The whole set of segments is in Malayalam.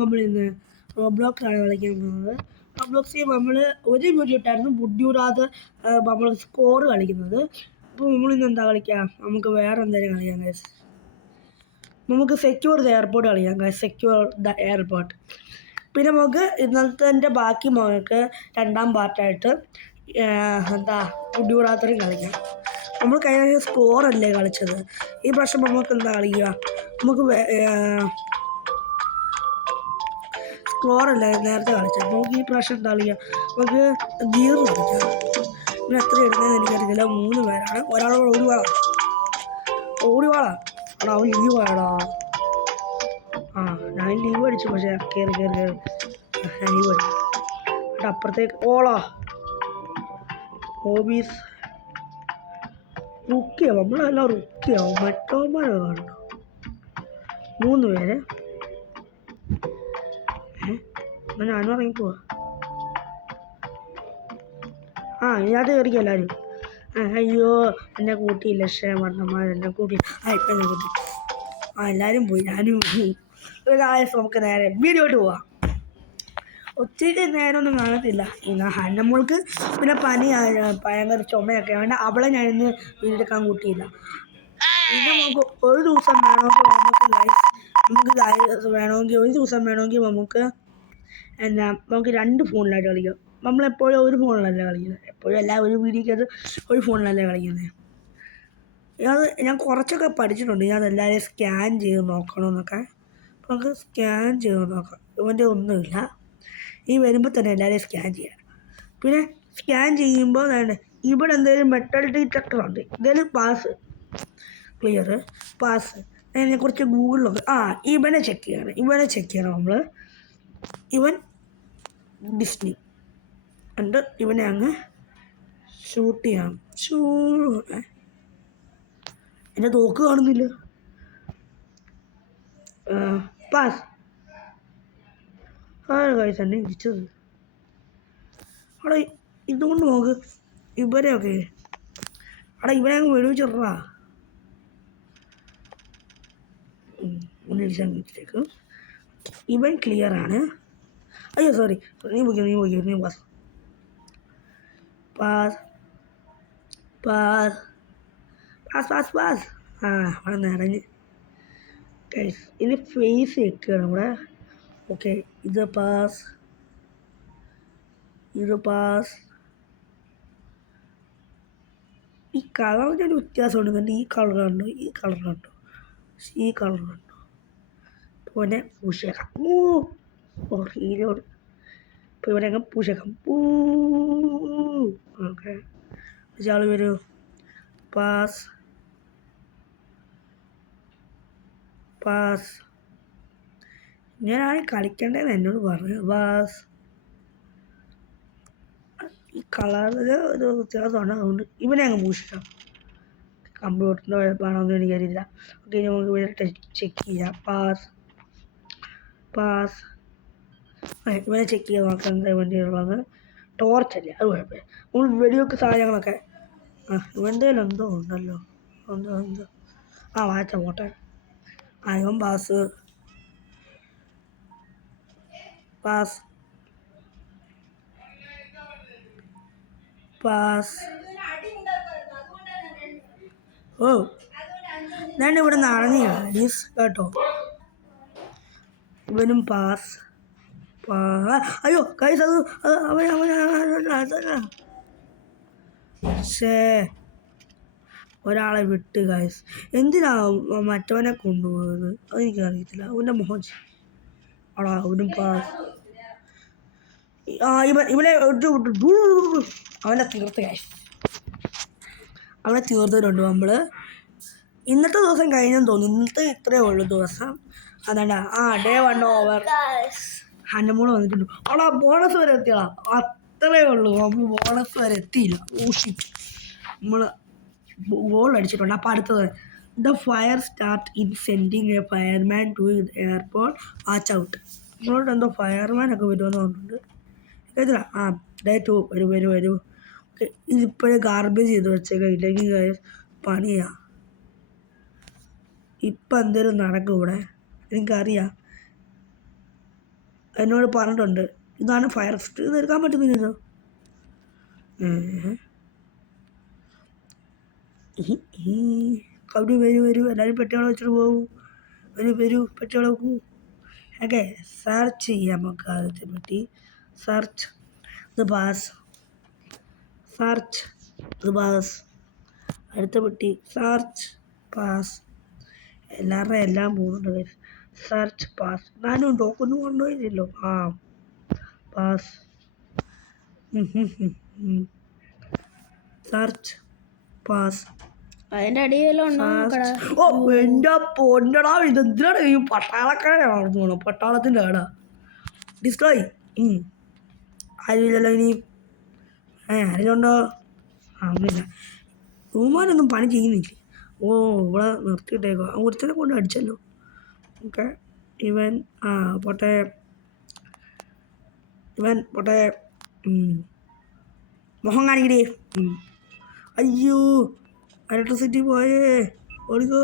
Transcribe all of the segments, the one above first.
നമ്മൾ ഇന്ന് റോബ്ലോക്സാണ് കളിക്കാൻ പോകുന്നത്. റോബ്ലോക്സിൽ നമ്മൾ ഒരു വീഡിയോ ഇട്ടായിരുന്നു ബുദ്ധിയൂടാതെ നമ്മൾ സ്കോർ കളിക്കുന്നത്. അപ്പോൾ നമ്മളിന്ന് എന്താ കളിക്കാം, നമുക്ക് വേറെ എന്തെങ്കിലും കളിക്കാം ഗൈസ്. നമുക്ക് സെക്യൂർ ദ എയർപോർട്ട് കളിക്കാം ഗൈസ്, സെക്യൂർ ദ എയർപോർട്ട്. പിന്നെ നമുക്ക് ഇന്നത്തെ ബാക്കി നമുക്ക് രണ്ടാം പാർട്ടായിട്ട് എന്താ ബുദ്ധിയൂടാത്തയും കളിക്കാം. നമ്മൾ കഴിഞ്ഞ സ്കോറല്ലേ കളിച്ചത്, ഈ പ്രാവശ്യം നമുക്ക് എന്താ കളിക്കുക, നമുക്ക് സ്കോറല്ലേ നേരത്തെ കളിച്ചത്. നമുക്ക് ഈ പ്രാവശ്യം എന്താ കളിക്കുക, നമുക്ക് ഗിയർ കളിക്കാം. പിന്നെ എത്ര എടുക്കുന്നതെന്ന് എനിക്കറിയില്ല. 3 പേരാണ്. ഒരാളോട് ഓടിവാളാ എടാ, അവൻ ലീവ് ആയടാ. ഞാൻ ലീവ് അടിച്ചു, പക്ഷേ കയറി ഞാൻ ലീവ് അടിച്ചു. എന്നിട്ട് അപ്പുറത്തേക്ക് ഓളാ ഹോബീസ് റുക്കിയാവും, നമ്മളെല്ലാം റുക്കിയാവും. മറ്റോന്മാരെ കാണുന്നു 3 പേര്. എന്നാൽ ഞാനും ഇറങ്ങിപ്പോവാ. ഇതിനകത്ത് കയറിക്കും എല്ലാവരും. അയ്യോ എന്നെ കൂട്ടിയില്ല, മണ്ണന്മാരെന്നെ കൂട്ടി. ഇപ്പം എന്നെ കൂട്ടി. എല്ലാവരും പോയി, ഞാനും ഒരു കാര്യം. നമുക്ക് നേരെ വീഡിയോട്ട് പോവാം. ഒത്തിരി നേരമൊന്നും കാണത്തില്ല. ഹന്നമ്മൾക്ക് പിന്നെ പനി, ഭയങ്കര ചുമയൊക്കെ വേണ്ട. അവളെ ഞാനിന്ന് വീടെടുക്കാൻ കൂട്ടിയില്ല. പിന്നെ നമുക്ക് ഒരു ദിവസം വേണമെങ്കിൽ ഒരു ദിവസം വേണമെങ്കിൽ നമുക്ക് നമുക്ക് 2 ഫോണിലായിട്ട് കളിക്കാം. നമ്മളെപ്പോഴും ഒരു ഫോണിലല്ലേ കളിക്കുന്നത്, എപ്പോഴും ഒരു വീഡിയോക്കകത്ത് ഒരു ഫോണിലല്ലേ കളിക്കുന്നത്. ഞാൻ കുറച്ചൊക്കെ പഠിച്ചിട്ടുണ്ട്. ഞാൻ എല്ലാവരെയും സ്കാൻ ചെയ്ത് നോക്കണമെന്നൊക്കെ. നമുക്ക് സ്കാൻ ചെയ്ത് നോക്കാം. ഇവൻ്റെ ഒന്നുമില്ല. ഈ വരുമ്പോൾ തന്നെ എല്ലാവരെയും സ്കാൻ ചെയ്യാം. പിന്നെ സ്കാൻ ചെയ്യുമ്പോൾ ഇവിടെ എന്തെങ്കിലും മെറ്റൽ ഡിറ്റക്ടർ ഉണ്ട്. ഇതെങ്കിലും പാസ് ക്ലിയർ പാസ്. അതിനെക്കുറിച്ച് ഗൂഗിളിലൊക്കെ ഇവനെ ചെക്ക് ചെയ്യണം നമ്മൾ. ഇവൻ ഡിസ്നി ഉണ്ട്. ഇവനെ അങ്ങ് ഷൂട്ട് ചെയ്യണം. എൻ്റെ തോക്ക് കാണുന്നില്ല. പാസ്. കാര്യം തന്നെ ഇരിച്ചത് അവിടെ. ഇതുകൊണ്ട് നോക്ക് ഇവരെയൊക്കെ. ഇവനെ അങ്ങ് വെടിവെച്ചിടാ. മിസ്റ്റേക്ക്. ഇവൻ ക്ലിയർ ആണ്. അയ്യോ സോറി, നീ പോയി പാസ്. അവിടെ നിറഞ്ഞ്. ഇനി ഫേസ് വെക്കുകയാണ് ഇവിടെ. ഓക്കെ, ഇത് പാസ്. ഈ കളറിൻ്റെ ഒരു വ്യത്യാസമുണ്ട്. ഈ കളർ കണ്ടോ. പിന്നെ പൂശേക്കാം. ഹീലോട് ഇപ്പോൾ ഇവരങ്ങ് പൂശേക്കാം. ഓക്കെ, ഇയാൾ വരൂ. പാസ്. ഇങ്ങനെയാണ് കളിക്കേണ്ടതെന്ന് എന്നോട് പറഞ്ഞു. പാസ്. ഈ കളറിൽ ഒരു വ്യത്യാസമാണ്, അതുകൊണ്ട് ഇവനെ അങ്ങ് പൂശിക്കാം. കമ്പ്യൂട്ടറിൻ്റെ കുഴപ്പമാണോന്നും എനിക്കറിയില്ല. ഓക്കെ, നമുക്ക് ഇവിടെ ചെക്ക് ചെയ്യാം. പാസ്. ഇവനെ ചെക്ക് ചെയ്യാൻ നോക്കാം എന്താ വേണ്ടിയുള്ളത്. ടോർച്ചല്ലേ, അത് കുഴപ്പമില്ല. നമ്മൾ വെടിവെക്ക് സാധനങ്ങളൊക്കെ ഇവൻ്റെ എന്തോ ഉണ്ടല്ലോ. എന്തോ വാച്ച പോട്ടെ. ഇവൻ പാസ്. ഞാൻ ഇവിടെ നടന്നില്ല കേട്ടോ. ഇവനും പാസ്. അയ്യോ ഗൈസ്, അത് ഒരാളെ വിട്ട് ഗൈസ്. എന്തിനാ മറ്റവനെ കൊണ്ടുപോകുന്നത് അതെനിക്കറിയത്തില്ല. അവൻ്റെ മോഹൻ അവനും പാസ്. ഇവനെ അവനെ തീർത്തിട്ടുണ്ട് നമ്മൾ. ഇന്നത്തെ ദിവസം കഴിഞ്ഞെന്ന് തോന്നുന്നു. ഇന്നത്തെ ഇത്രയേ ഉള്ളൂ ദിവസം. അതാണ്ടാ ഡേ 1 ഓവർ. ഹന്നമോള് വന്നിട്ടുണ്ട്. ബോണസ് വരെ എത്തിയടാ. അത്രയേ ഉള്ളൂ. നമ്മൾ ബോണസ് വരെ എത്തിയില്ല. നമ്മൾ ഗോൾ അടിച്ചിട്ടുണ്ട്. അപ്പം അടുത്തത് the fire start in sending a fireman to airport, watch out. നമ്മളോട് എന്തോ ഫയർമാനൊക്കെ വരുമെന്ന് പറഞ്ഞിട്ടുണ്ട്. ഡേ 2 വരൂ. ഓക്കെ, ഇതിപ്പോഴും ഗാർബേജ് ചെയ്ത് വെച്ചേക്കാം. ഇല്ലെങ്കിൽ പണിയാ. ഇപ്പം എന്തേലും നടക്കും ഇവിടെ, എനിക്കറിയാം. എന്നോട് പറഞ്ഞിട്ടുണ്ട്. ഇതാണ് ഫയർ എക്സിറ്റ്. ഇത് എടുക്കാൻ പറ്റുന്നില്ലല്ലോ. കവടി വരൂ എല്ലാവരും പെട്ടികളെ വെച്ചിട്ട് പോകും. വരൂ പെട്ടികളെ വെക്കൂ. ഓക്കെ, സെർച്ച് ചെയ്യാം നമുക്ക് ആദ്യത്തെ പെട്ടി. Search the bass. അടുത്ത പെട്ടി സെർച്ച് പാസ്. എല്ലാവരുടെയും എല്ലാം പോകുന്നുണ്ട്. Search pass. ഞാനും ടോക്കൊന്നും കൊണ്ടുപോയില്ലല്ലോ. പാസ്. Search pass. അതിന്റെ അടിയിലോ എന്റെ പൊന്നടാ, ഇതെന്തിനാണ് ഈ പട്ടാളക്കാരാണ് തോന്നുന്നു. പട്ടാളത്തിൻ്റെ ആടാ. ഡിസ്ട്രോയ്. ആരുമില്ലല്ലോ ഇനി. ആരെങ്കിലുണ്ടോ? ഒന്നുമില്ല. റൂമാനൊന്നും പണി ചെയ്യുന്നില്ല. ഇവിടെ നിർത്തിയിട്ടേക്കോ. ഒരുത്തനെ കൊണ്ട് അടിച്ചല്ലോ. ഓക്കെ, ഇവൻ പോട്ടെ. മുഖം കാണിക്കടേ. അയ്യോ, ഇലക്ട്രിസിറ്റി പോയേ. ഓടിക്കോ.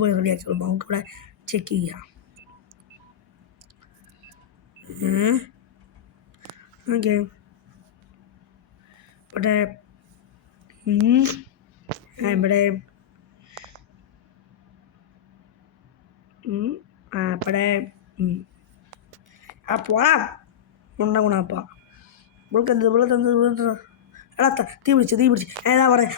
പോയി റെഡിയാക്കിയോളൂ. നമുക്കിവിടെ ചെക്ക് ചെയ്യാം. ഓക്കെ, ഇവിടെ പോടാ ഗുണാപ്പാ. ഇവിടെ എടാ തീ പിടിച്ച് ഏതാ പറയാ.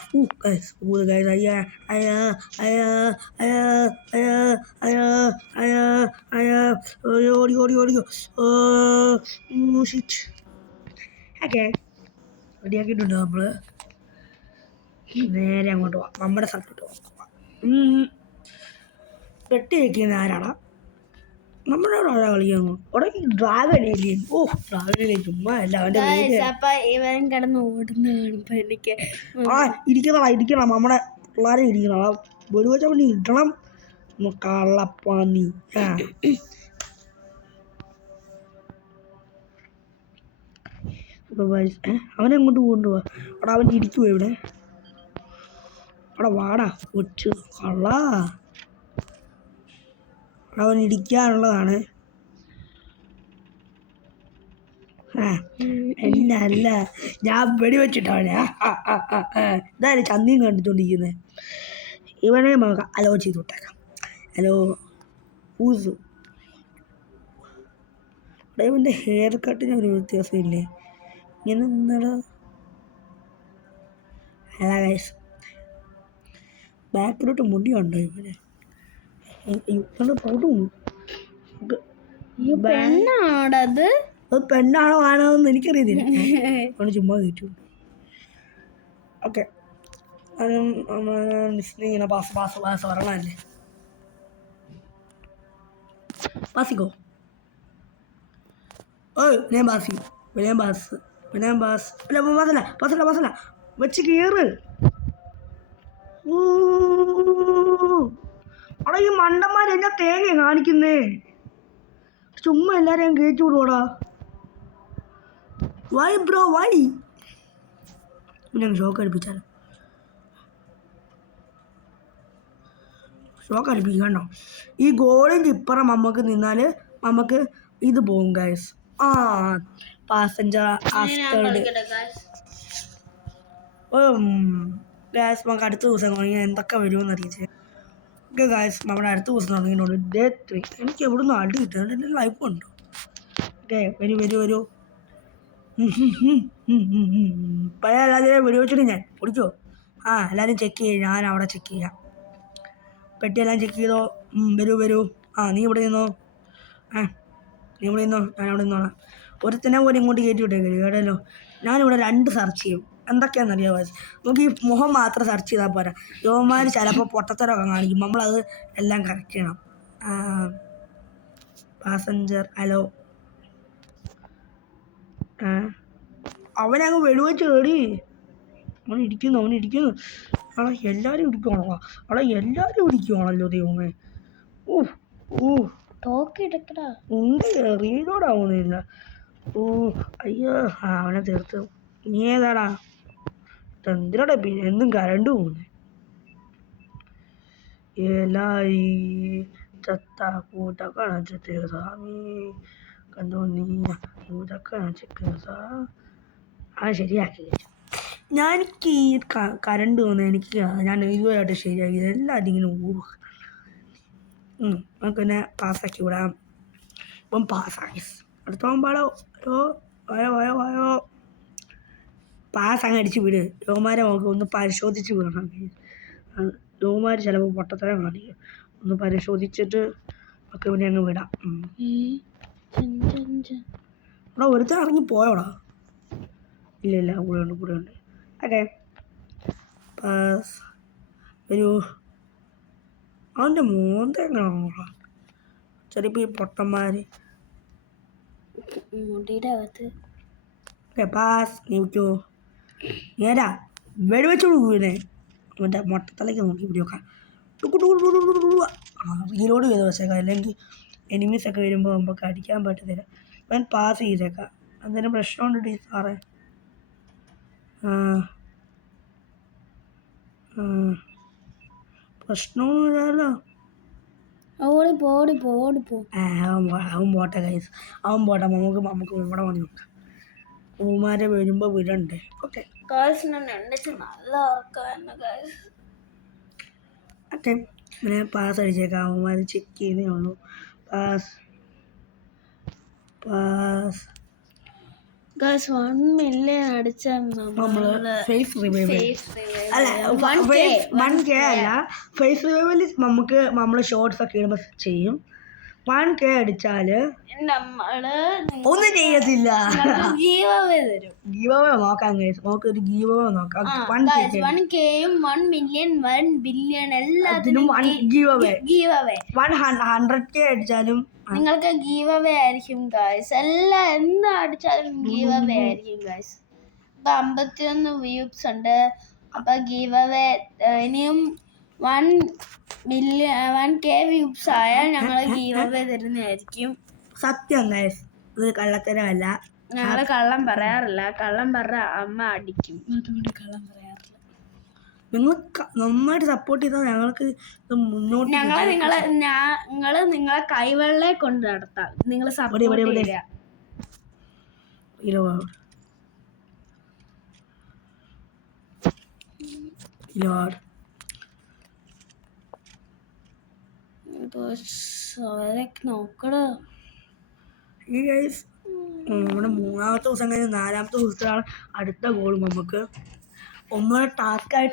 ഓടിക്കോ. ഓക്കെ, റെഡിയാക്കിയിട്ടുണ്ട്. നമ്മൾ നേരെ അങ്ങോട്ട് പോവാം. നമ്മുടെ സ്ഥലത്തോട്ട് പോവാം. പെട്ടി വയ്ക്കുന്ന ആരാടാ? നമ്മുടെ ആരാ കളിക്കുന്നു? അവിടെ ഡ്രാഗൺ ഏലിയൻ. ഡ്രാഗൺ ചുമ്മാ അല്ല. അവൻ്റെ ഇവൻ കിടന്ന് ഓടുന്ന കാണുമ്പോ എനിക്ക് ഇരിക്കണം. നമ്മുടെ പിള്ളേരെ ഇരിക്കണം. വെടിവെച്ച പണി ഇടണം. കള്ളപ്പന്നി. അവനെ അങ്ങോട്ട് കൊണ്ടുപോവാ. അവിടെ അവൻ ഇരിക്കുവോ ഇവിടെ? അവിടെ വാടാ കൊച്ചു കള്ള. അവൻ ഇരിക്കാനുള്ളതാണ്. എന്നല്ല, ഞാൻ വെടിവെച്ചിട്ടവനെ. ഇതായാലും ചന്തിയും കണ്ടിട്ടുണ്ടിരിക്കുന്നത്. ഇവനെ നമുക്ക് അലോ ചെയ്ത് വിട്ടേക്കാം. ഹലോ ഊസു. ഇവിടെ ഇവൻ്റെ ഹെയർ കട്ടിന് ഒരു വ്യത്യാസമില്ലേ? ഇങ്ങനെ നിന്നടാ. അല്ല ഗൈസ്, ബാക്കിലോട്ട് മുടിയുണ്ടോ ഇവന്? പെണ്ണാണോ ആണോ എന്ന് എനിക്കറിയത്തില്ല. അവന് ചുമ്മാ കേട്ടു. ഓക്കെ, ഇങ്ങനെ പാസ് പറയണല്ലേ. പാസിക്കോ. പാസല്ല വെച്ച് കയറ്. അവിടെ ഈ മണ്ടന്മാർ എന്നെ തേങ്ങ കാണിക്കുന്നേ. ചുമ്മാ എല്ലാരെയും കയറ്റി വിടുവാടാ. വൈ ഞാൻ ഷോക്ക് അടുപ്പിക്കണ്ടോ? ഈ ഗോളിൻ്റെ ഇപ്പുറം നമുക്ക് നിന്നാൽ നമുക്ക് ഇത് പോകും ഗൈസ്. പാസഞ്ചർ ഗൈസ്, നമുക്ക് അടുത്ത ദിവസം തുടങ്ങി എന്തൊക്കെ വരുമെന്ന് അറിയിച്ചേ. ഓക്കെ ഗൈസ്, നമ്മുടെ അടുത്ത ദിവസം തുടങ്ങിയിട്ടുണ്ട്. ഡേ 3. എനിക്ക് എവിടുന്ന് അടി കിട്ടുന്നുണ്ട്. എൻ്റെ ലൈഫ് ഉണ്ടോ? ഓക്കെ, വരൂ. പഴയ എല്ലാവരെയും വെടിവെച്ചിട്ട് ഞാൻ പൊടിച്ചോ. എല്ലാവരും ചെക്ക് ചെയ്യാം. ഞാൻ അവിടെ ചെക്ക് ചെയ്യാം. പെട്ടിയെല്ലാം ചെക്ക് ചെയ്തോ. വരൂ. നീ ഇവിടെ നിന്നോ. ഞാൻ അവിടെ നിന്നോളാം. ഒരുത്തനെ പോലും ഇങ്ങോട്ട് കയറ്റി വിട്ടേക്കരുത് കേട്ടല്ലോ. ഞാനിവിടെ 2 സെർച്ച് ചെയ്യും. എന്തൊക്കെയാണെന്നറിയാമോ? നമുക്ക് ഈ മുഖം മാത്രം സെർച്ച് ചെയ്താൽ പോരാ. യുവന്മാർ ചിലപ്പോൾ പൊട്ടത്തരമൊക്കെ കാണിക്കും. നമ്മളത് എല്ലാം കറക്റ്റ് ചെയ്യണം. Passenger hello. അവനങ്ങ് വെടിവെച്ച് കേടി. അവൻ ഇരിക്കുന്നു. എല്ലാവരും ഇടിക്കുവാണല്ലോ ദൈവമേ. റീലോഡാവുന്നില്ല. അയ്യോ, അവനെ തീർത്ത്. നീ ഏതാടാ? എന്തിനാടാ പിന്നെ എന്നും കരണ്ട് പോകുന്നേ? ചത്ത കൂട്ടക്കണ സ്വാമി കണ്ടു നീ കൂട്ടക്കണ ആ ശരിയാക്കി. ഞാൻ എനിക്ക് ഈ കറണ്ട് വന്ന് എനിക്ക് ഞാൻ ഇതുവരായിട്ട് ശരിയാക്കി എല്ലാവരും ഇങ്ങനെ ഓടുക. നമുക്ക് പിന്നെ പാസ്സാക്കി വിടാം. ഇപ്പം പാസ്സാക്കി അടുത്തോളം പാടോ വയോ വയോ വയോ പാസ് അങ്ങ് അടിച്ച് വിട്. രോമാരെ നമുക്ക് ഒന്ന് പരിശോധിച്ച് വിടണം. രോമാർ ചിലപ്പോൾ പൊട്ടത്തരം കാണിക്കും. ഒന്ന് പരിശോധിച്ചിട്ട് ഒക്കെ പിന്നെ അങ്ങ് വിടാം. എടാ ഒരുത്തൻ ഇറങ്ങി പോയോടാ? ഇല്ല കൂടെ ഉണ്ട്. ഓക്കെ പാസ് ഒരു അവൻ്റെ മോന്ത എങ്ങനെയാണോടാ ചെറിയ ഈ പൊട്ടന്മാർ. മുടിയുടെ അകത്ത് ഓക്കെ പാസ് നീക്കോ നേരാ വെടിവെച്ചു കൊടുക്കൂനെ അവൻ്റെ മൊട്ടത്തലയ്ക്ക് നോക്കി പിടിയൊക്കെ റീലോഡ് ചെയ്ത് വെച്ചേക്കാം. അല്ലെങ്കിൽ എനിമീസൊക്കെ വരുമ്പോൾ നമുക്ക് അടിക്കാൻ പറ്റത്തില്ല. ഞാൻ പാസ് ചെയ്തേക്കാം. എന്തെങ്കിലും പ്രശ്നമുണ്ട് സാറേ? പ്രശ്നമൊന്നുമില്ലല്ലോ. അവൻ പോട്ടെ ഗൈസ്, അവൻ പോട്ടെ. നമുക്ക് ഇവിടെ പണി നോക്കാം. ഊമാരെ വരുമ്പോൾ വിടണ്ടേ? ഓക്കെ ഓക്കെ പിന്നെ പാസ് അടിച്ചേക്കാം. അവന്മാർ ചെക്ക് ചെയ്യുന്നേ ഉള്ളൂ. പാസ് 1 million അടിച്ചാൽ നമ്മള് ഫേസ് റിവൈവൽ അല്ല 1K അല്ല. ഫേസ് റിവൈവൽ നമുക്ക് നമ്മൾ ഷോർട്സ് ഒക്കെ ഇടുമ്പോൾ ചെയ്യും. 1K അടിച്ചാല് ഒന്നും ചെയ്യത്തില്ല. ഗീവ് അവേ നോക്കാം ഗൈസ്. നമുക്ക് ഒരു ഗീവ് അവേ നോക്കാം. 1Kയും 1 million 1 billion എല്ലാത്തിനും ഗീവ് അവേ 100K അടിച്ചാലും നിങ്ങൾക്ക് ഗീവ് അവേ ആയിരിക്കും ഗൈസ്. എല്ലാം എന്താ അടിച്ചാലും ഗീവ് അവേ ആയിരിക്കും ഗൈസ്. ഇപ്പൊ 51 വ്യൂസ് ഉണ്ട്. അപ്പൊ ഗീവ് അവേ ഇനിയും 1K വ്യൂസ് ആയാൽ ഞങ്ങൾ ഗീവ് അവേ തരുന്നതായിരിക്കും. സത്യം ഗൈസ്, ഇത് കള്ളത്തരമല്ല. ഞങ്ങള് കള്ളം പറയാറില്ല. കള്ളം പറഞ്ഞ അമ്മ അടിക്കും. അതുകൊണ്ട് കള്ളം പറയാറില്ല. നിങ്ങൾ നന്നായിട്ട് സപ്പോർട്ട് ചെയ്താൽ ഞങ്ങൾക്ക് മുന്നോട്ട് നിങ്ങളെ കൈവെള്ളെ കൊണ്ട് നടത്താം. നിങ്ങൾ സപ്പോർട്ട് ചെയ്യുക. നോക്കടാ ഈ ഗൈസ് നമ്മുടെ 3-ാമത്തെ ദിവസം കഴിഞ്ഞ് 4-ാമത്തെ ദിവസത്തിലാണ് അടുത്ത ഗോൾ. നമുക്ക് ഒന്നുകൂടെ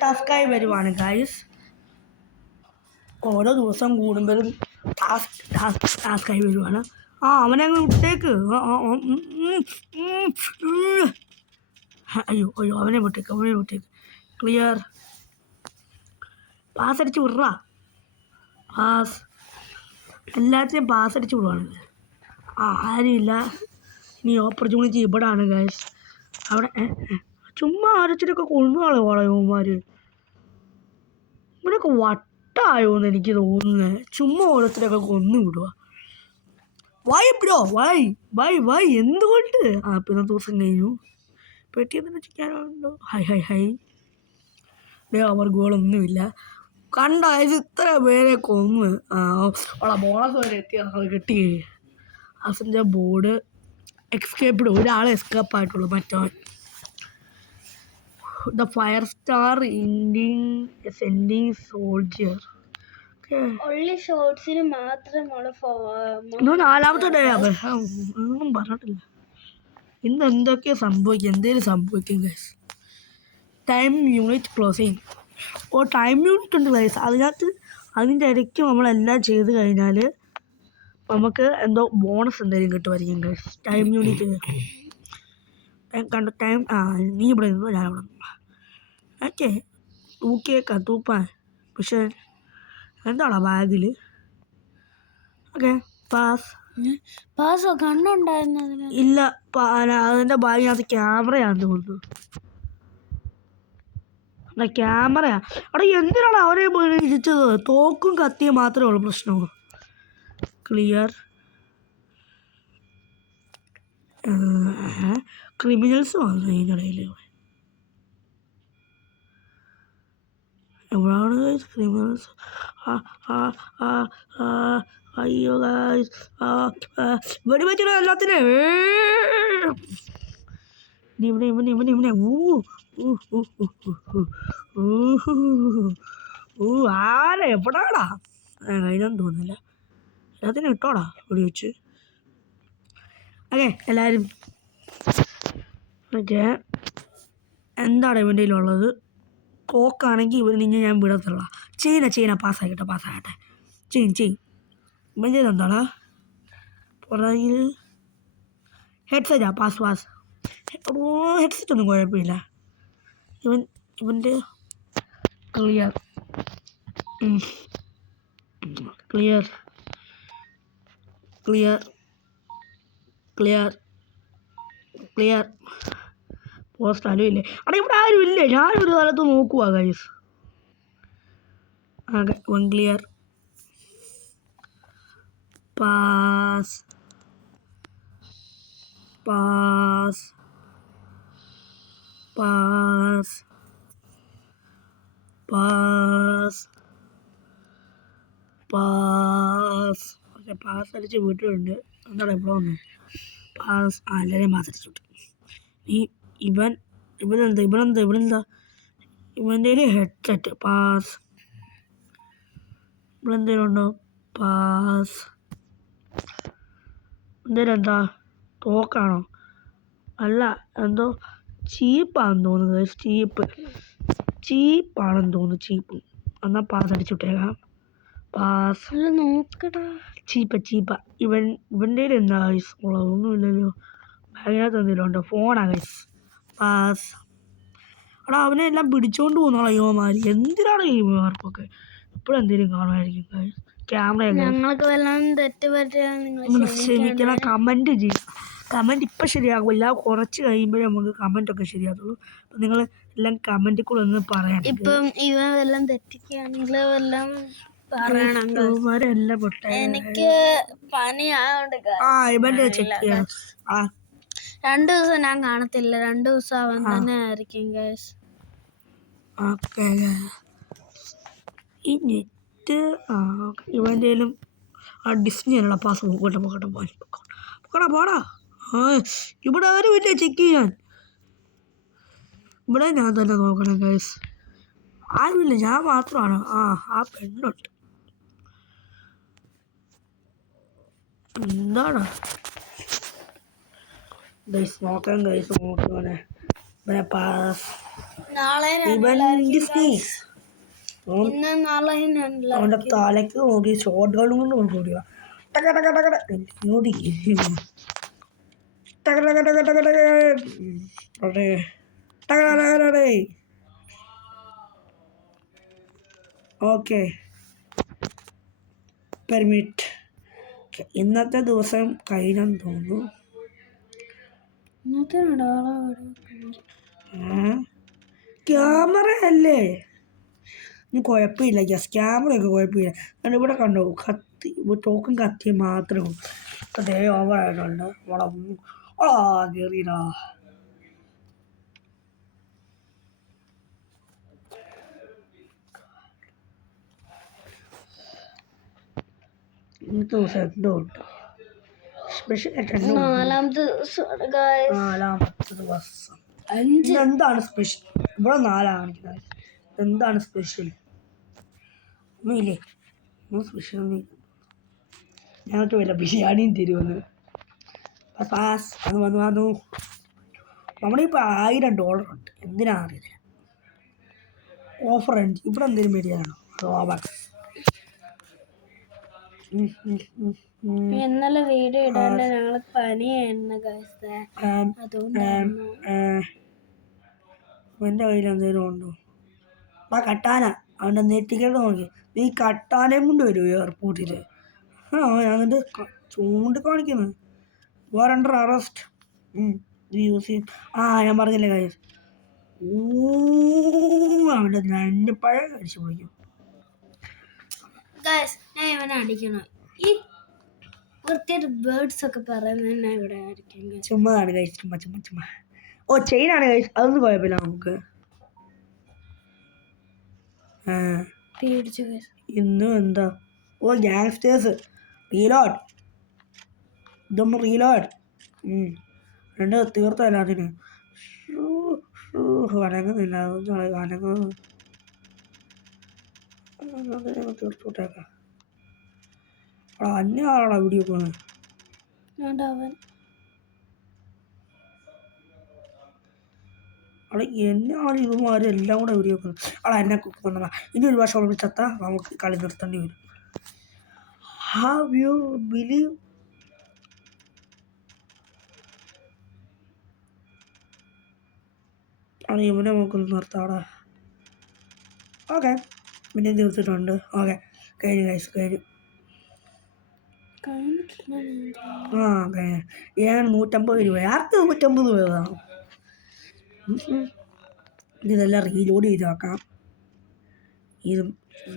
ടാസ്കായി വരുവാണ് ഗൈസ്. ഓരോ ദിവസം കൂടുമ്പോഴും ടാസ്കായി വരുവാണ്. അവനെ അങ്ങ് വിട്ടേക്ക്. അയ്യോ അവനെ വിട്ടേക്ക്. ക്ലിയർ പാസ് അടിച്ച് വിടറാ. പാസ് എല്ലാത്തിനും പാസ് അടിച്ച് വിടുവാണ്. ആരുമില്ല. ഇനി ഓപ്പർച്യൂണിറ്റി ഇവിടാണ് ഗൈസ്. അവിടെ ചുമ്മാ ആരച്ചിട്ടൊക്കെ കൊണ്ടുപോകാളോ വളയന്മാർ. ഇവരൊക്കെ വട്ടായോന്ന് എനിക്ക് തോന്നുന്നത്. ചുമ്മാ ഓരോരുത്തരൊക്കെ കൊന്നു വിടുക. വൈ ബ്രോ വൈ എന്തുകൊണ്ട്? പിന്നെ ദിവസം കഴിഞ്ഞു. പെട്ടിയെന്ന് ചിക്കാനുണ്ടോ? ഹൈ അവർ ഗോളൊന്നുമില്ല. കണ്ട ഇത്ര പേരെ കൊന്ന് ബോണസ് വരെ എത്തി. അത് കിട്ടി. അസിൻ്റെ ബോർഡ് എക്സ്കേപ്ഡ്. ഒരാൾ എസ്കേപ്പ് ആയിട്ടുള്ളൂ. മറ്റവൻ the fire star sending soldier. നാലാമത്തെ ഡേ ഒന്നും പറഞ്ഞിട്ടില്ല. ഇന്ന് എന്തൊക്കെയോ സംഭവിക്കും. എന്തേലും സംഭവിക്കും guys. Time unit closing. Time unit ഉണ്ട് ഗൈസ്. അതിൻ്റെ ഇടയ്ക്ക് നമ്മളെല്ലാം ചെയ്ത് കഴിഞ്ഞാൽ നമുക്ക് എന്തോ ബോണസ് എന്തെങ്കിലും കിട്ടുമായിരിക്കും ഗൈസ്. ടൈം യൂണിറ്റ് കണ്ട ടൈം. നീ ഇവിടെ നിന്നു, ഞാൻ ഇവിടെ നിന്നു. ഓക്കെ തൂപ്പാൻ. പക്ഷേ എന്താണോ ബാഗിൽ? ഓക്കെ പാസ് കണ്ണുണ്ടായിരുന്നു. ഇല്ല, അതിൻ്റെ ബാഗിനകത്ത് ക്യാമറയാണെന്ന് തോന്നുന്നു. ക്യാമറയാ. അവിടെ എന്തിനാണ് അവരെ ഇരിച്ചത്? തോക്കും കത്തിയും മാത്രമേ ഉള്ളൂ പ്രശ്നവും. ക്ലിയർ ക്രിമിനൽസ് വന്നു ഇതിനിടയിൽ. എവിടെയാണ് ഗൈസ് ക്രിമിനൽസ്? അയ്യോ ഗൈസ് വെടിവെച്ചിട എല്ലാത്തിനെ. ഇവിടെ ഇവിടെ ഇവിടെ ഇവിടെ ആരെ എവിടാടാ? കഴിഞ്ഞൊന്നും തോന്നുന്നില്ല. എല്ലാത്തിനും ഇട്ടോടാ വെടിവെച്ച്. ഓക്കെ എല്ലാവരും ഓക്കെ. എന്താണ് ഇവൻ്റെ കയ്യിലുള്ളത്? തോക്കാണെങ്കിൽ ഇവർ നിന്നെ ഞാൻ വിടത്തുള്ള. ചെയിന പാസ്സാകട്ടെ. ചെയിൻ ഇവൻ ചെയ്ത് എന്താണ് പുറകിൽ ഹെഡ്സെറ്റാ പാസ്. ഹെഡ്സെറ്റ് ഒന്നും കുഴപ്പമില്ല. ഇവൻ്റെ ക്ലിയർ സ്ഥലം ഇല്ലേ? അവിടെ ഇവിടെ ആരും ഇല്ലേ? ഞാനൊരു സ്ഥലത്ത് നോക്കുവാ ഗൈസ്. ആകെ one clear pass. Okay pass അടിച്ച് വീട്ടിലുണ്ട്. എന്താണ് എവിടെ വന്നു? പാസ് എല്ലാവരെയും പാസ് അടിച്ചു വിട്ടു. ഇവനെന്താ ഇവൻ്റെ ഹെഡ്സെറ്റ് പാസ്. ഇവിടെ എന്തെങ്കിലും ഉണ്ടോ? പാസ്. എന്തേലും എന്താ തോക്കാണോ? അല്ല എന്തോ ചീപ്പാണെന്ന് തോന്നുന്നത്. ചീപ്പാണെന്ന് തോന്നുന്നു. ചീപ്പ് എന്നാൽ പാസ് അടിച്ചു വിട്ടേക്കാം. പാസ് നോക്കടാ. ചീപ്പ ഇവൻ്റെ എന്താ ഗൈസ് ഉള്ളത്? ഒന്നുമില്ലല്ലോ. ബാഗിനകത്ത് എന്തെങ്കിലും ഉണ്ടോ? ഫോണാ ഗൈസ്. പാസ്. എടാ അവനെ എല്ലാം പിടിച്ചോണ്ട് പോകുന്നോളാം യുവമാര്. എന്തിനാണ് ഈ മാർക്കൊക്കെ? ഇപ്പോഴും എന്തെങ്കിലും കാണുമായിരിക്കും ഗൈസ്. ഞങ്ങൾക്ക് വല്ലതും തെറ്റ് പറ്റിയാൽ നിങ്ങൾ ക്ഷമിക്കണം. കമൻറ്റ് ഇപ്പം ശരിയാകില്ല. കുറച്ച് കഴിയുമ്പോഴേ നമുക്ക് കമൻറ്റൊക്കെ ശരിയാകുള്ളൂ. അപ്പം നിങ്ങൾ എല്ലാം കമൻറ്റിൽ കൂടെ ഒന്ന് പറയണം. ഇപ്പം ഇവ വല്ലതും തെറ്റിക്കുകയാണെങ്കിൽ വല്ലതും പറയണം. എനിക്ക് പനിയായോണ്ട് ഇവൻ്റെ ചെക്ക് ചെയ്യാം. 2 ദിവസം ഞാൻ കാണത്തില്ല. 2 ദിവസം അവൻ തന്നെ ആയിരിക്കും ഗൈസ്. ഓക്കെ ഈ നെറ്റ് ഇവൻ്റെലും ഡിസ്നിയുള്ള പാസ് പോടാ. ഇവിടെ ആരും ഇല്ല ചെക്ക് ചെയ്യാൻ. ഇവിടെ ഞാൻ തന്നെ നോക്കണം ഗൈസ്. ആരുമില്ല, ഞാൻ മാത്രമാണ്. ആ പെണ്ണുണ്ട്. എന്താണ് ഗൈസ് നോക്കാൻ നോക്കുവാനെ. ഇവനെ പാസ്. അവൻ്റെ തലയ്ക്ക് നോക്കി ഷോർട്ട് ഗൺ കൊണ്ട് നോക്കിയ ഓക്കെ പെർമിറ്റ്. ഇന്നത്തെ ദിവസം കഴിഞ്ഞെന്ന് തോന്നുന്നു. ക്യാമറ അല്ലേ? കുഴപ്പമില്ല ഗ്യാസ് ക്യാമറയൊക്കെ കുഴപ്പമില്ല. ഞാൻ ഇവിടെ കണ്ടോ കത്തി ടോക്കും കത്തി മാത്രമേ ഉള്ളൂ. അതേ ഓവറായിട്ടുണ്ട്. കയറിയിടാ. ഇന്നത്തെ ദിവസം എന്തോ ഉണ്ട് സ്പെഷ്യൽ ആയിട്ട്. 4ാമത്തെ ദിവസം എന്താണ് സ്പെഷ്യൽ? ഇവിടെ 4 കാണിക്കുന്നത്. എന്താണ് സ്പെഷ്യൽ? ഒന്നുമില്ലേ? സ്പെഷ്യൽ ഒന്നും. ഞങ്ങൾക്ക് വല്ല ബിരിയാണിയും തരുമെന്ന്. പാസ് വന്നു. നമ്മളിപ്പോൾ $1000 ഉണ്ട്. എന്തിനാ അറിയില്ല. ഓഫർ ഉണ്ട്. ഇവിടെ എന്തെങ്കിലും മേടിയാണോ? റോബക്സ്. ഇന്നലെ വീഡിയോ ഇടാണ്ട് ഞങ്ങൾ പനിയായിരുന്നു ഗൈസ്. അതുകൊണ്ടാണ്. എൻ്റെ കയ്യിൽ എന്തെങ്കിലും ഉണ്ടോ? കട്ടാന അവൻ്റെ നെറ്റിക്കേട്ട് നോക്കി. നീ കട്ടാനയും കൊണ്ട് വരുമോ എയർപോർട്ടിൽ? ഞാൻ എന്നിട്ട് ചൂണ്ടിക്കാണിക്കുന്നത്. വാറണ്ടർ അറസ്റ്റ് യൂസ് ചെയ്യും. ഞാൻ പറഞ്ഞില്ലേ കാര്യം. അവൻ്റെ 2 പഴം കഴിച്ചു പോയിക്കും. ഞാൻ ഇവനെ അടിക്കണം. ഈ വൃത്തിയായിട്ട് ബേർഡ്സ് ഒക്കെ പറയുന്നത് ഇവിടെ ആയിരിക്കും. ചുമ്മാണ് കഴിച്ചു. ചുമ്മാ. ചെയിനാണ് കഴിച്ചു. അതൊന്നും കുഴപ്പമില്ല നമുക്ക്. പേടിച്ചു ഗൈസ്. ഇന്നും എന്താ ഓ ഗ്യാങ്സ്റ്റേഴ്സ് റീലോഡ് ഇതൊന്നും റീലോഡ് രണ്ട് തീർത്തല്ല അതിന് വനങ്ങുന്നില്ല അതൊന്നും വനങ്ങും തീർത്തോട്ടേക്കാം അന്യ ആളാണോ വീഡിയോ പോകുന്നത് അവൻ അവിടെ എന്നാണ് ഇവന്മാരും എല്ലാം കൂടെ വീഡിയോ വെക്കുന്നത് അവിടെ എന്നെ കുക്കുന്നതാ ഇനി ഒരു വർഷം വിളിച്ചെത്താ നമുക്ക് കളി നിർത്തേണ്ടി വരും ഹാവ് യു ബിലീവ് അവിടെ ഇവനെ നമുക്കൊന്ന് നിർത്താം അവിടെ ഓക്കെ പിന്നെ തീർത്തിട്ടുണ്ട് ഓക്കെ കഴിഞ്ഞു കഴിച്ചു കഴിഞ്ഞു ആ കഴിഞ്ഞു ഞാൻ 150 രൂപ ആർക്ക് 150 രൂപ ഇതെല്ലാം റീലോഡ് ചെയ്ത് വെക്കാം ഇത്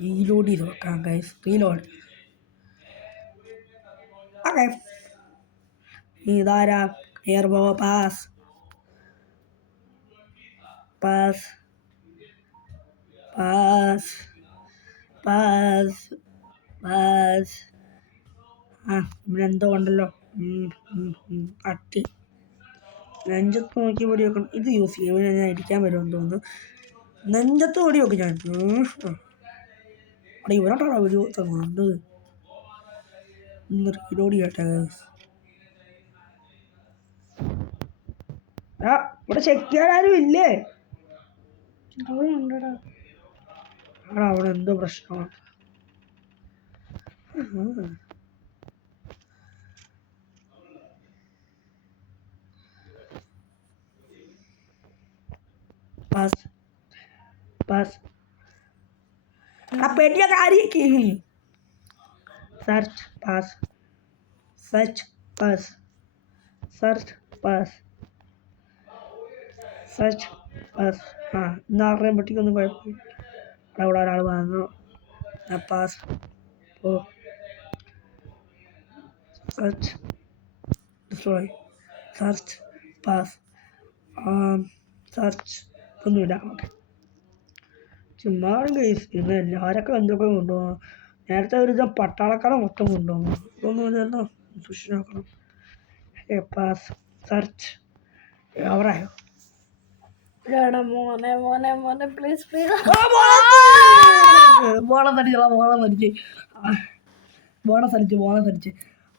റീലോഡ് ചെയ്ത് വെക്കാം ഗൈസ് റീലോഡ് ഓക്കെ ഇതാരാ എയർബോ pass pass pass pass pass ആ ഇവിടെ എന്തോ ഉണ്ടല്ലോ അട്ടി നെഞ്ചത്ത് നോക്കി പൊടി വെക്കണം ഇത് യൂസ് ചെയ്യും ഇവിടെ ഞാൻ അടിക്കാൻ വരുമെന്ന് തോന്നുന്നു നെഞ്ചത്ത് പൊടി വെക്കും ഞാൻ അവിടെ ഇവരോട്ടാണോ വീഡിയോ തന്നത് റീലോഡ് ചെയ്യട്ടെ ആ ഇവിടെ ചെക്ക് ചെയ്യാൻ ആരും ഇല്ലേ ഉണ്ടടാ ആടാ അവിടെ എന്തോ പ്രശ്നമാണ് പാസ് പാസ് ആ പെട്ടിയ കാര്യക്ക് search pass search pass search pass search pass ആ ഇന്ന് ആരുടെയും പെട്ടിക്കൊന്നും കുഴപ്പമില്ല അവിടെ ഒരാൾ വന്നു പാസ് ഓ search destroy search pass search ഒന്നുമില്ല ഓക്കെ ചുമ്മാറും കേസ് ഇന്ന് എല്ലാവരൊക്കെ എന്തൊക്കെ കൊണ്ടുപോകണം നേരത്തെ ഒരു ദിവസം പട്ടാളക്കട മൊത്തം കൊണ്ടുപോകണം ഇതൊന്നും ഇതല്ലോ സൂക്ഷിച്ച് പാസ് സെർച്ച് എവറായോ മോനെ മോനെ മോനെ പ്ലീസ് പ്ലീസ് ബോണസ്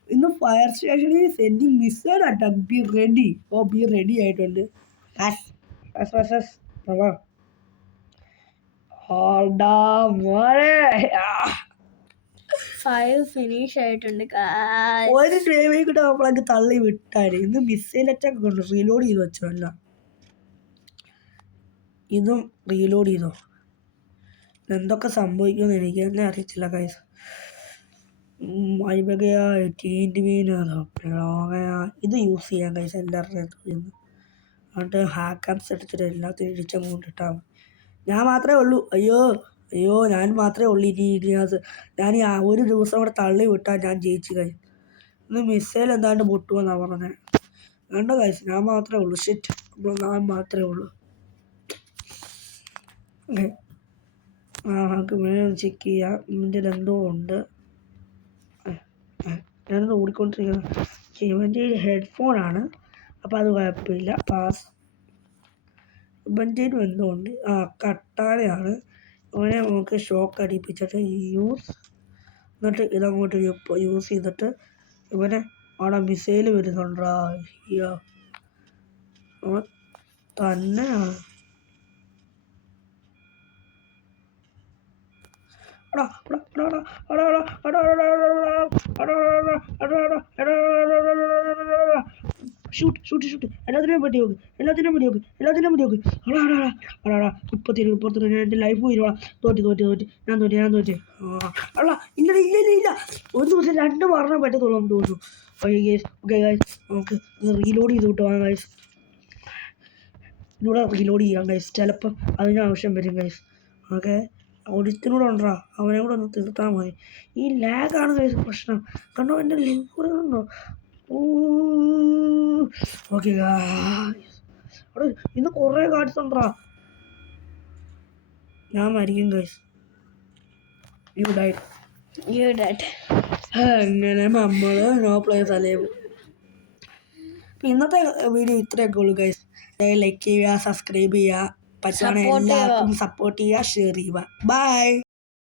ഇന്ന് ഫയർ സ്റ്റേഷനിൽ sending missile attack be ready be ready ആയിട്ടുണ്ട് ഫിനിഷ് ആയിട്ടുണ്ട് ഒരു ഡ്രൈവേ കൂടെ നമ്മളൊക്കെ തള്ളി വിട്ടാല് ഇന്ന് മിസൈൽ അറ്റാക്ക് കൊണ്ട് റീലോഡ് ചെയ്ത് വെച്ചല്ല ഇതും റീലോഡ് ചെയ്തോ എന്തൊക്കെ സംഭവിക്കുമെന്ന് എനിക്ക് തന്നെ അറിയത്തില്ല കൈസ് ഇത് യൂസ് ചെയ്യാൻ കൈസ് എല്ലാവരുടെ എന്നിട്ട് ഹാക്കാംസ് എടുത്തിട്ട് എല്ലാത്തിനും ഇടിച്ചങ്ങ് കൊണ്ടിട്ടാൽ ഞാൻ മാത്രമേ ഉള്ളൂ അയ്യോ ഞാൻ മാത്രമേ ഉള്ളൂ ഇനി ഇതിനകത്ത് ഞാൻ ഈ ഒരു ദിവസം കൂടെ തള്ളി വിട്ടാൽ ഞാൻ ജയിച്ചു കഴിയും ഇന്ന് മിസൈൽ എന്താണ്ട് പൊട്ടുമെന്നാണ് പറഞ്ഞത് വേണ്ട കഴിച്ചു ഞാൻ മാത്രമേ ഉള്ളൂ ഞാൻ മാത്രമേ ഉള്ളൂ ഓക്കെ നമുക്ക് വേണം ചെക്ക് ചെയ്യാം ഇതിൻ്റെ എന്തോ ഉണ്ട് ഞാനത് ഓടിക്കൊണ്ടിരിക്കുന്നത് ഇവൻ്റെ ഹെഡ്ഫോണാണ് അപ്പോൾ അത് കുഴപ്പമില്ല പാസ് ഇവൻ്റെയും എന്തോ ഉണ്ട് കട്ടാനയാണ് അവനെ നമുക്ക് ഷോക്ക് അടിപ്പിച്ചിട്ട് യൂസ് എന്നിട്ട് ഇതങ്ങോട്ട് യൂസ് ചെയ്തിട്ട് ഇവനെ അവിടെ മിസൈൽ വരുന്നുണ്ടോ അയ്യോ തന്നെയാണ് ഷൂട്ട് എല്ലാത്തിനും പറ്റി നോക്ക് മുപ്പത്തി എൻ്റെ ലൈഫ് പോയില്ല തോറ്റ് ഞാൻ തോറ്റ് അല്ല ഇല്ല ഒരു ദിവസം 2 പറഞ്ഞാൽ പറ്റത്തുള്ളൂ എന്ന് തോന്നുന്നു ഓക്കെ ഗൈസ് നമുക്ക് റീലോഡ് ചെയ്ത് വിട്ടു ഗൈസ് ഇതിലൂടെ റീലോഡ് ചെയ്യാം ഗൈസ് ചിലപ്പം അതിന് ആവശ്യം വരും ഗൈസ് ഓക്കെ ഒടിത്തിനൂടെ ഉണ്ടോ അവനെ കൂടെ ഒന്ന് തീർത്താൽ മതി ഈ ലാഗാണ് കഴിച്ച പ്രശ്നം കണ്ടോ എൻ്റെ ലിങ്ക് കൂടെ കണ്ടോ ഓക്കെ അവിടെ ഇന്ന് കുറേ കാട്ടുന്നുണ്ടാ ഞാൻ മരിക്കും guys you died. You dead. അങ്ങനെ നമ്മൾ നോ പ്ലേസ് അലൈവ്. ഇന്നത്തെ വീഡിയോ ഇത്രയൊക്കെ ഉള്ളൂ ഗൈസ്. ലൈക്ക് ചെയ്യുക, സബ്സ്ക്രൈബ് ചെയ്യുക, പറ്റുവാണെങ്കിൽ Support ചെയ്യുക. എല്ലാവർക്കും സപ്പോർട്ട് ചെയ്യുക, ഷെയർ ചെയ്യുക. ബൈ.